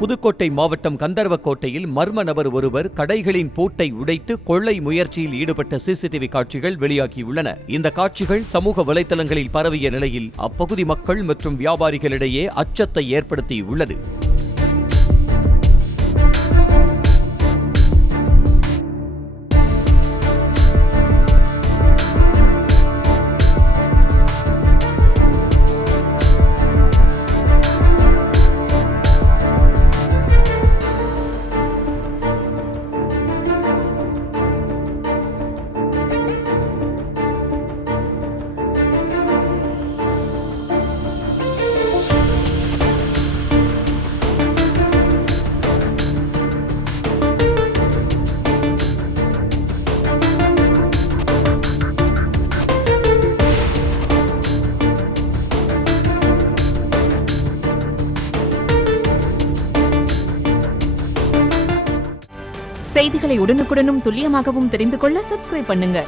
புதுக்கோட்டை மாவட்டம் கந்தர்வக்கோட்டையில் மர்ம நபர் ஒருவர் கடைகளின் பூட்டை உடைத்து கொள்ளை முயற்சியில் ஈடுபட்ட சிசிடிவி காட்சிகள் வெளியாகியுள்ளன. இந்த காட்சிகள் சமூக வலைதளங்களில் பரவிய நிலையில் அப்பகுதி மக்கள் மற்றும் வியாபாரிகளிடையே அச்சத்தை ஏற்படுத்தியுள்ளது. செய்திகளை உடனுக்குடனும் துல்லியமாகவும் தெரிந்து கொள்ள சப்ஸ்கிரைப் பண்ணுங்க.